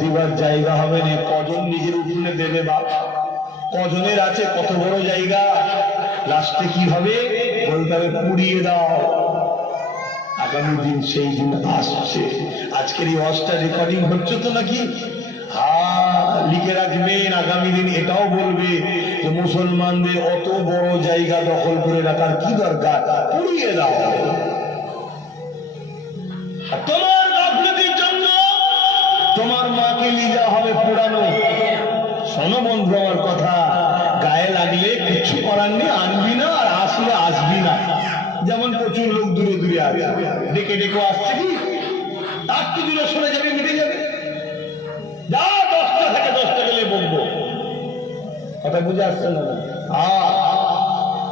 দিবার জায়গা হবে না, কজন নিজের উঠোনে দেবে বাপ, কজনের আছে কত বড় জায়গা, লাস্টে কি হবে বলতে হবে পুড়িয়ে দাও। আগামী দিন সেই দিন আসছে। আজকের এই ওয়াজটা রেকর্ডিং হচ্ছে তো নাকি? লিখে রাখবেন, আগামী দিন এটাও বলবে যে মুসলমানদের অত বড় জায়গা দখল করে রাখার কি দরকার, পুড়িয়ে দাও। তোমার গাফলতির জন্য তোমার মাকে নিয়ে যাওয়া হবে পুরানো। শোনো বন্ধু আমার কথা, গায়ে লাগলে কিচ্ছু করার নেই, আনবি না, আর আসলে আসবি না। যেমন প্রচুর লোক দূরে দূরে আছে, ডেকে ডেকে আসছে কি আর কি দূরে সরে যাবে, মিটে যাবে। যা 10টা থেকে 10টা গেলে বলবো, কথা বুঝে আসছে না?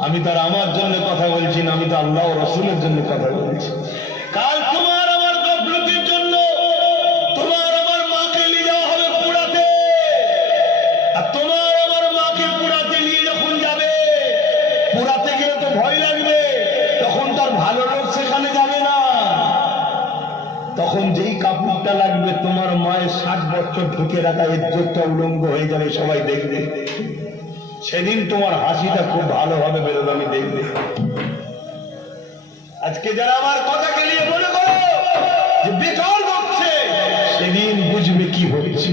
আমি তার আমার জন্য কথা বলছি না, আমি তো আল্লাহ ও রাসূলের জন্য কথা বলছি। কাল তোমার আমার গাফলতির জন্য তোমার আমার মাকে নিয়ে যাওয়া হবে পুরাতে, আর তোমার আমার মাকে পুরাতে নিয়ে যখন যাবে, পুরাতে গেলে তো ভয় লাগবে, তখন তার ভালো লোক সেখানে যাবে না। তখন যেই কাপড়টা লাগবে তোমার মায়ের 60 বছর ঢুকে রাখা ইজ্জতটা উলঙ্গ হয়ে যাবে, সবাই দেখবে। সেদিন তোমার হাসিটা খুব ভালো হবে, বেরোবে, আমি দেখবে। আজকে যারা আমার কথাকে নিয়ে মনে করো যে বেকার হচ্ছে, সেদিন বুঝবে কি হচ্ছে।